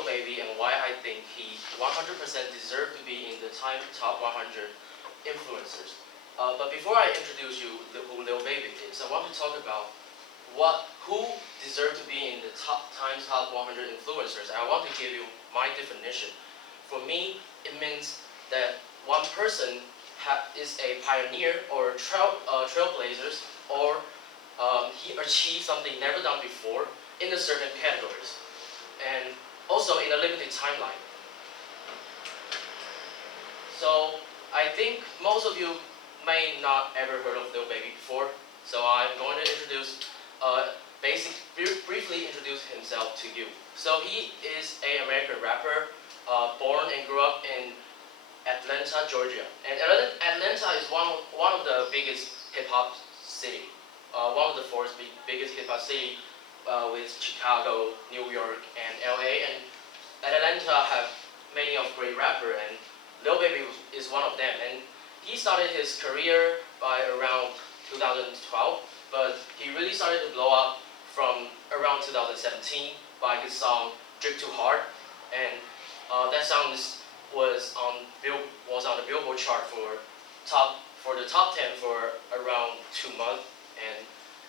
Lil Baby and why I think he 100% deserved to be in the Time Top 100 influencers. But before I introduce you who Lil Baby is, I want to talk about who deserve to be in the Time Top 100 influencers. I want to give you my definition. For me, it means that one person is a pioneer or trailblazers, or he achieved something never done before in a certain categories, and also in a limited timeline. So I think most of you may not ever heard of Lil Baby before, so I'm going to briefly introduce himself to you. So he is an American rapper, born and grew up in Atlanta, Georgia. And Atlanta is one of the biggest hip hop city, one of the fourth biggest hip hop city, with Chicago, New York, and LA. And Atlanta have many of great rappers, and Lil Baby is one of them. And he started his career by around 2012, but he really started to blow up from around 2017 by his song "Drip Too Hard," and that song was on the Billboard chart for the top 10 for around 2 months,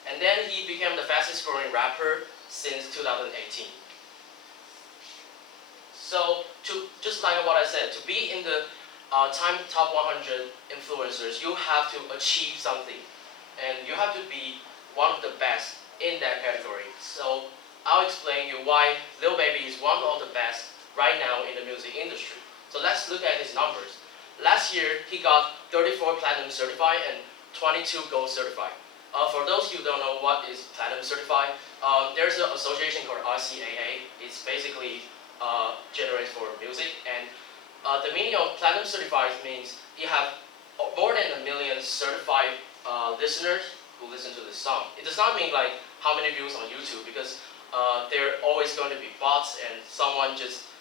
and then he became the fastest growing rapper since 2018. So just like what I said, to be in the Time Top 100 influencers, you have to achieve something, and you have to be one of the best in that category. So I'll explain you why Lil Baby is one of the best right now in the music industry. So let's look at his numbers. Last year, he got 34 platinum certified and 22 gold certified. For those who don't know what is platinum certified, there's an association called RCAA. It's basically generates for music, and the meaning of platinum certified means you have more than 1 million certified listeners who listen to this song. It does not mean like how many views on YouTube, because there are always going to be bots and someone just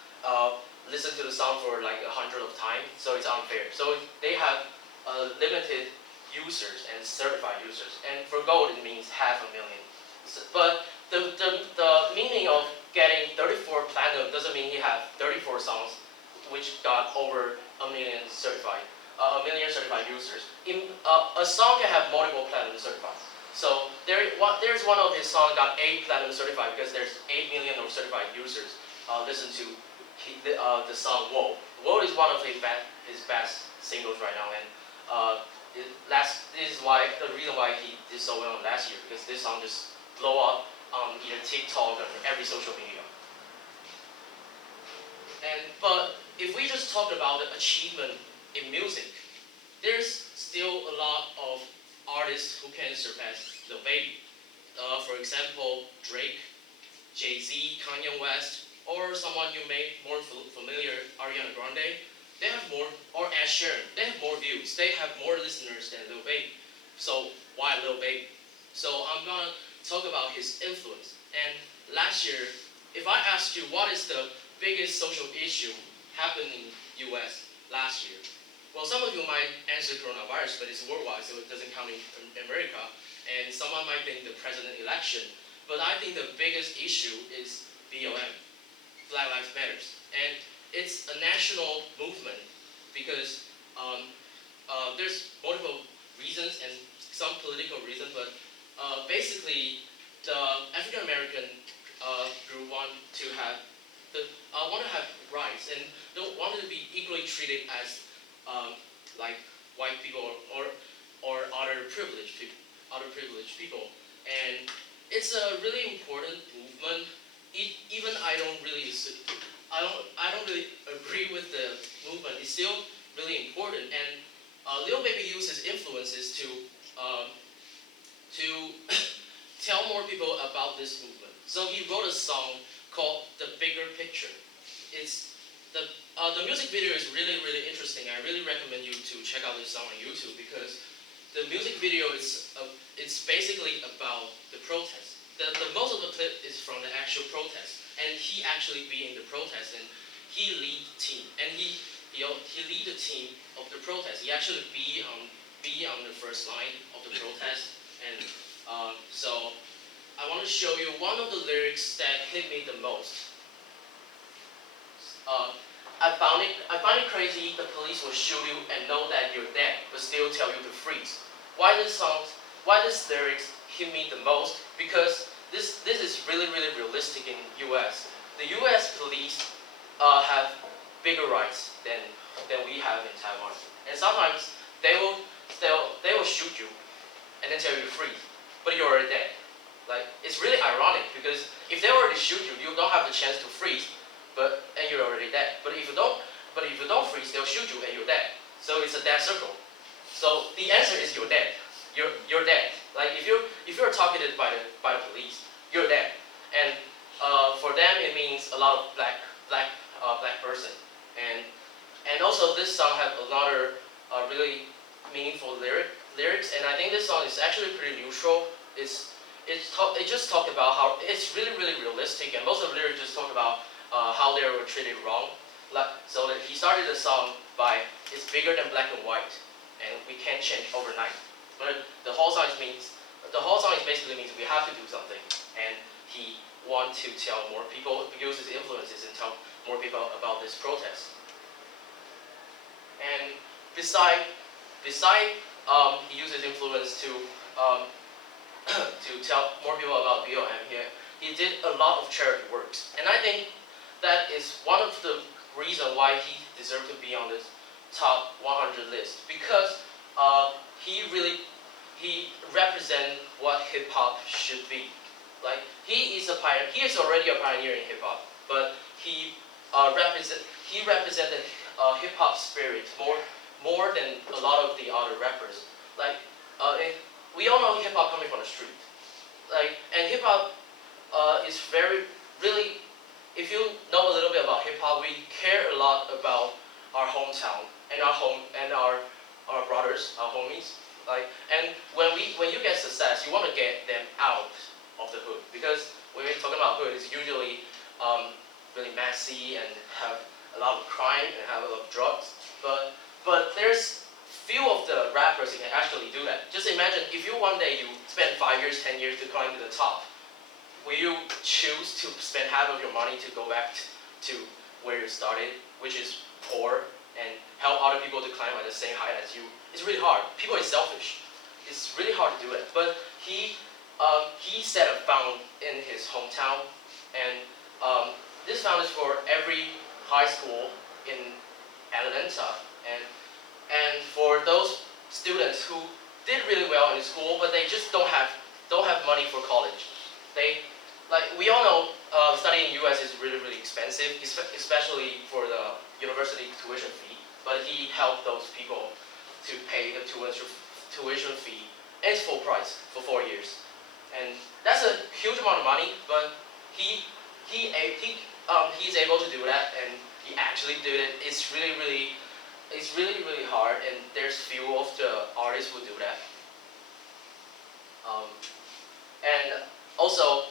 listen to the song for like 100 of times, so it's unfair. So they have limited users and certified users, and for gold it means 500,000. But the meaning of getting 34 platinum doesn't mean he have 34 songs which got over 1 million certified users. A song can have multiple platinum certified. So there's one of his songs got 8 platinum certified because there's 8 million of certified users listen to the song "Whoa." "Whoa" is one of his best singles right now, and this is the reason why he did so well last year, because this song just blow up on either TikTok or every social media. But if we just talk about the achievement in music, there's still a lot of artists who can surpass Lil Baby. For example, Drake, Jay-Z, Kanye West, or someone you may more familiar, Ariana Grande. They have more, or Ed Sheeran. They have more views. They have more listeners than Lil Baby. So why Lil Baby? So I'm gonna talk about his influence. And last year, if I asked you what is the biggest social issue happening in US last year, well, some of you might answer coronavirus, but it's worldwide, so it doesn't count in America. And someone might think the president election, but I think the biggest issue is BLM, Black Lives Matters, and it's a national movement because there's multiple reasons and some political reasons, but basically the African American group want to have rights and don't want to be equally treated as like white people or other privileged people, and it's a really important movement. Even I don't really agree with the movement. It's still really important, and Lil Baby uses influences to tell more people about this movement. So he wrote a song called "The Bigger Picture." The music video is really, really interesting. I really recommend you to check out this song on YouTube, because the music video is it's basically about the protest. The most of the clip is from the actual protest, and he actually be in the protest, and he lead the team, and he lead the team of the protest. He actually be on the first line of the protest, and so I want to show you one of the lyrics that hit me the most. I find it crazy the police will shoot you and know that you're dead, but still tell you to freeze. Why this lyrics hit me the most? Because this is really realistic in U.S. The U.S. police have bigger rights than we have in Taiwan, and sometimes they will shoot you and then tell you to freeze, but you're already dead. Like it's really ironic because if they already shoot you, you don't have the chance to freeze, and you're already dead. But if you don't freeze, they'll shoot you and you're dead. So it's a death circle. So the answer is you're dead. You're dead. Like if you're targeted by the police, you're dead. And for them it means a lot of black person. And also this song has another really meaningful lyrics, and I think this song is actually pretty neutral. It just talk about how it's really realistic, and most of the lyrics just talk about how they were treated wrong. So that he started the song by it's bigger than black and white, and we can't change overnight. But the whole song is basically means we have to do something, and he want to tell more people, use his influences and tell more people about this protest. And beside he used his influence to to tell more people about BLM here. He did a lot of charity works, and I think that is one of the reasons why he deserved to be on this top 100 list, because he represents what hip hop should be. Like he is already a pioneer in hip hop, but he represented hip hop spirit more than a lot of the other rappers. Like we all know hip hop coming from the street. And hip hop is really. If you know a little bit about hip hop, we care a lot about our hometown and our brothers, our homies. And when you get success, you want to get them out of the hood, because when we're talking about hood, it's usually really messy and have a lot of crime and have a lot of drugs. But there's few of the rappers that can actually do that. Just imagine if you one day you spend 5 years, 10 years to climb to the top. Will you choose to spend half of your money to go back to where you started, which is poor, and help other people to climb at the same height as you? It's really hard. People are selfish. It's really hard to do it. But he set a found in his hometown, and this found is for every high school in Atlanta, and for those students who did really well in school, but they just don't have money for college. We all know studying in U.S. is really expensive, especially for the university tuition fee. But he helped those people to pay the tuition fee, and it's full price for 4 years, and that's a huge amount of money. But he's able to do that, and he actually did it. It's really hard, and there's few of the artists who do that. And also,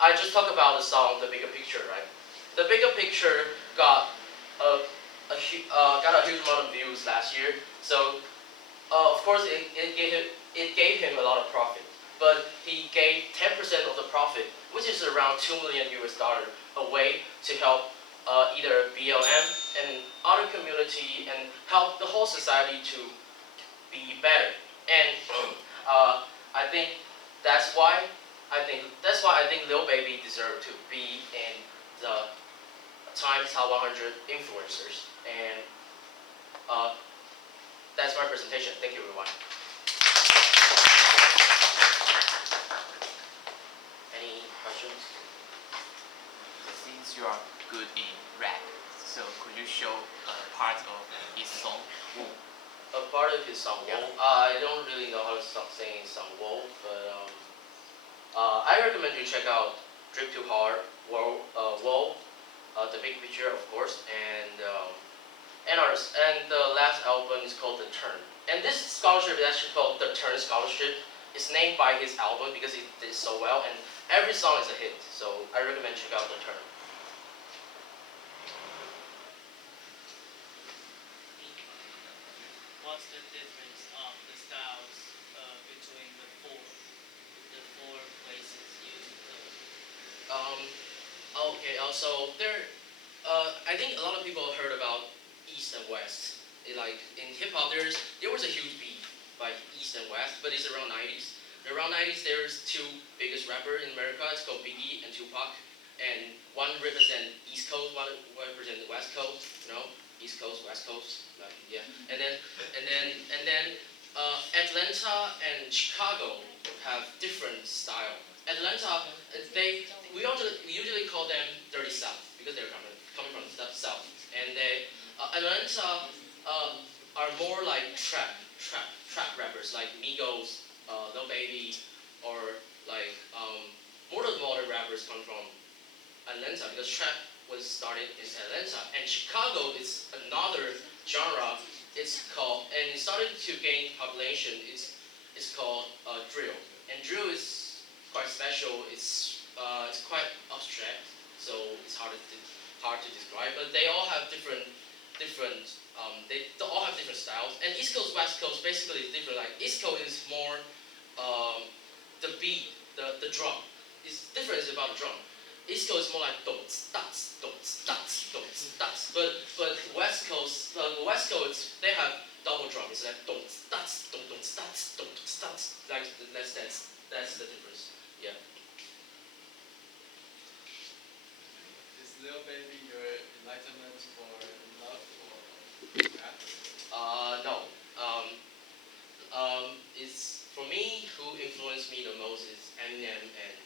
I just talked about the song "The Bigger Picture," right? The Bigger Picture got a huge amount of views last year. So of course it gave him a lot of profit, but he gave 10% of the profit, which is around $2 million US, away to help either BLM and other community, and help the whole society to be better. And I think that's why I think Lil Baby deserved to be in the Times Top 100 influencers. And that's my presentation. Thank you, everyone. Any questions? Since you are good in rap, so could you show a part of his song? A part of his song, Yeah. I don't really know how to sing song Whoa, but I recommend you check out Drip Too Hard, Whoa, The Big Picture, of course, and the last album is called The Turn. And this scholarship is actually called The Turn Scholarship. It's named by his album because it did so well, and every song is a hit. So I recommend check out The Turn. What's the difference of the styles between the four places you go? Okay, also there, I think a lot of people heard about East and West. Like in hip hop, there was a huge beef by East and West, but it's around 90s. Around 90s, there's two biggest rappers in America. It's called Biggie and Tupac, and one represent East Coast, one represent the West Coast. You know, East Coast, West Coast, like yeah. Atlanta and Chicago have different style. Atlanta, we usually call them Dirty South because they're coming from the South, and Atlanta are more like trap rappers like Migos, Lil Baby, or like more of the modern rappers come from Atlanta because trap was started in Atlanta, and Chicago is another genre. It's called and it started to gain population. It's called drill, and drill is quite special. It's quite abstract, so it's hard to describe. But they all have different they all have different styles. And East Coast West Coast basically is different. Like East Coast is more the beat, the drum. It's different is about the drum. East Coast is more like dots, dots, dots, dots, dots, dots. But West Coast they have double drum. It's like dots, dots, dots, dots, dots, dots, dots. Like that's the difference. Yeah. Is Lil Baby your enlightenment for love or rap? No. It's for me who influenced me the most is Eminem and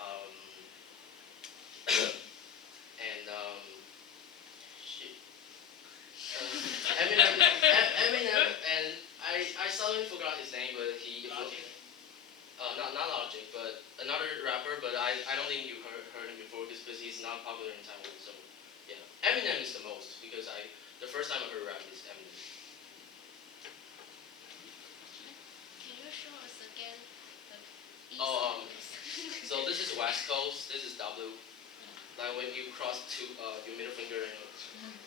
um, and shit. Eminem and I suddenly forgot his name, but he Logic. not Logic, but another rapper. But I don't think you heard him before because he's not popular in Taiwan. So yeah, Eminem is the most because the first time I heard rap is Eminem. Can you show us again the East Oh, Coast? So this is West Coast. This is W. Like when you cross your middle finger and your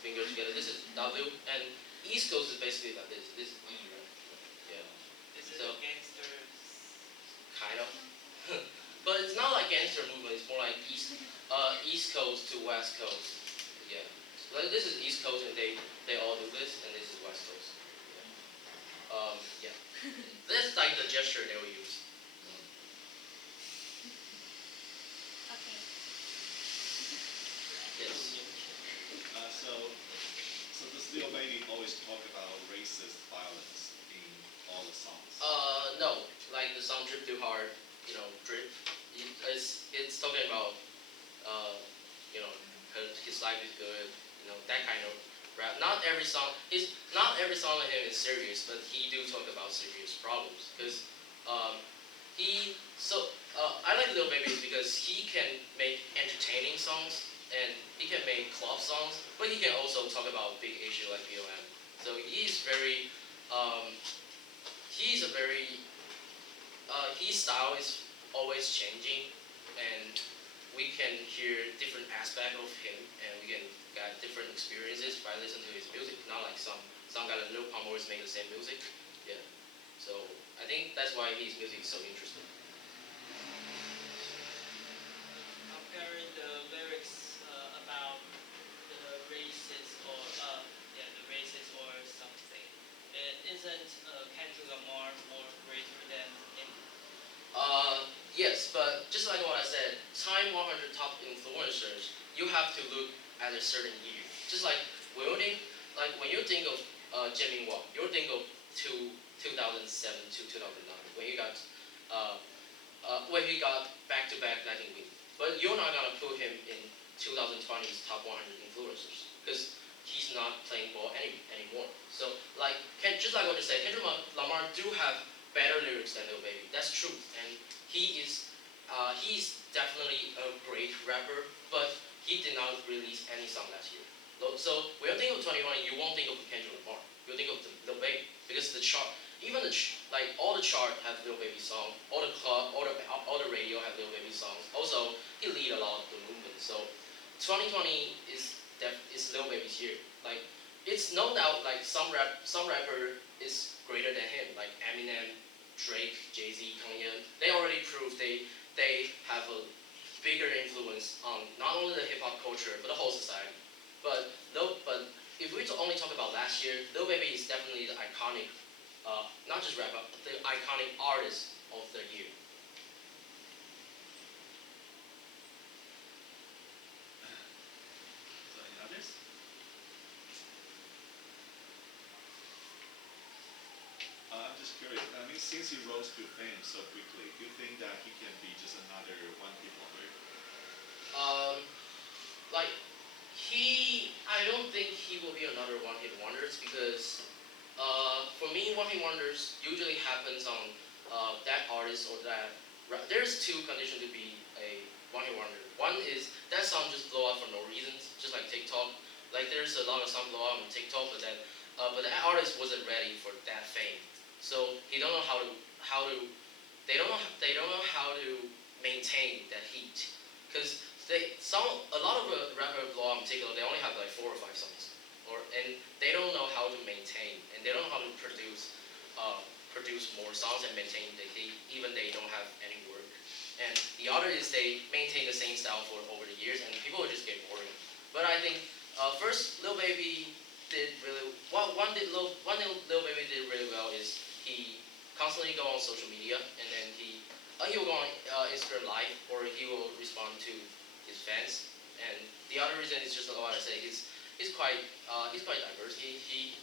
finger together, this is W. And East Coast is basically like this. This is E, right? Yeah, Is it So- gangsters? kind of. But it's not like gangster movement. It's more like East Coast to West Coast. Yeah. So like this is East Coast, and they all do this, and this is West Coast. Yeah. That's like the gesture they will use. Okay. Yes. So does Lil Baby always talk about racist violence in all the songs? No. Like the song "Drip Too Hard," drip. It's talking about, uh, you know, his life is good. That kind of rap. Not every song of him is serious, but he do talk about serious problems. Because I like Lil Baby because he can make entertaining songs and he can make club songs, but he can also talk about big issue like BLM. So he's a very his style is always changing, and we can hear different aspect of him, and we can get different experiences by listening to his music. Not like some guy like Lil Pump always make the same music. Yeah. So I think that's why his music is so interesting. Comparing the lyrics about the races or the races or something. Isn't Kendrick Lamar more greater than him? Yes, but just like what I said, Time 100 top influencers, you have to look at a certain year. Just like when you think of Jimin Wang, you think of 2007 to 2009 when he got back-to-back Latin win. But you're not gonna put him in 2020's top 100 influencers because he's not playing ball anymore. So just like what you said, Kendrick Lamar do have better lyrics than Lil Baby. That's true, and he's definitely a great rapper, but he did not release any song last year. So when you think of 2020, you won't think of Kendrick Lamar. You'll think of Lil Baby because the chart, even all the chart have Lil Baby song, all the club, all the radio have Lil Baby songs. Also, he lead a lot of the movement. So 2020 is Lil Baby's year. Like it's no doubt like some rapper is greater than him, like Eminem, Drake, Jay-Z, Kanye. They already proved they have a bigger influence on not only the hip hop culture but the whole society. But if we only talk about last year, Lil Baby is definitely the iconic, not just rapper, but the iconic artist of the year. So any others? I'm just curious. I mean, since he rose to fame so quickly, do you think that he can be just another one-hit wonder? Like I don't think he will be another one-hit wonders because, for me, one-hit wonders usually happens on that artist or that. There's two conditions to be a one-hit wonder. One is that song just blow up for no reasons, just like TikTok. Like there's a lot of songs blow up on TikTok, but that artist wasn't ready for that fame, so he don't know how to. They don't know how to maintain that heat, because a lot of rappers blow up on TikTok. They only have like 4 or 5 songs, and they don't know how to maintain, and they don't know how to produce more songs and maintain the heat, even they don't have any work. And the other is they maintain the same style for over the years, and people will just get boring. But I think first, Lil Baby did really one thing Lil Baby did really well is he constantly go on social media, and then he will go on Instagram Live, or he will respond to his fans. And the other reason is just what I say. He's quite diverse. He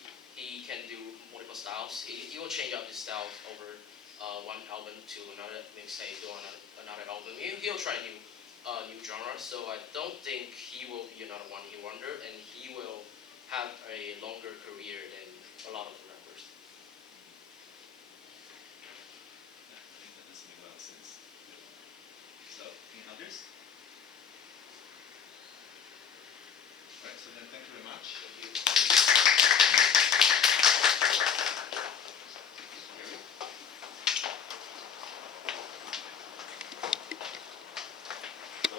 can do multiple styles. He will change up his style over one album to another mixtape to another album. He'll try new genres. So I don't think he will be another one-hit wonder, and he will have a longer career than a lot of rappers. Yeah, I think that doesn't make a lot of sense. So, any others? Right, so then thank you very much. Thank you.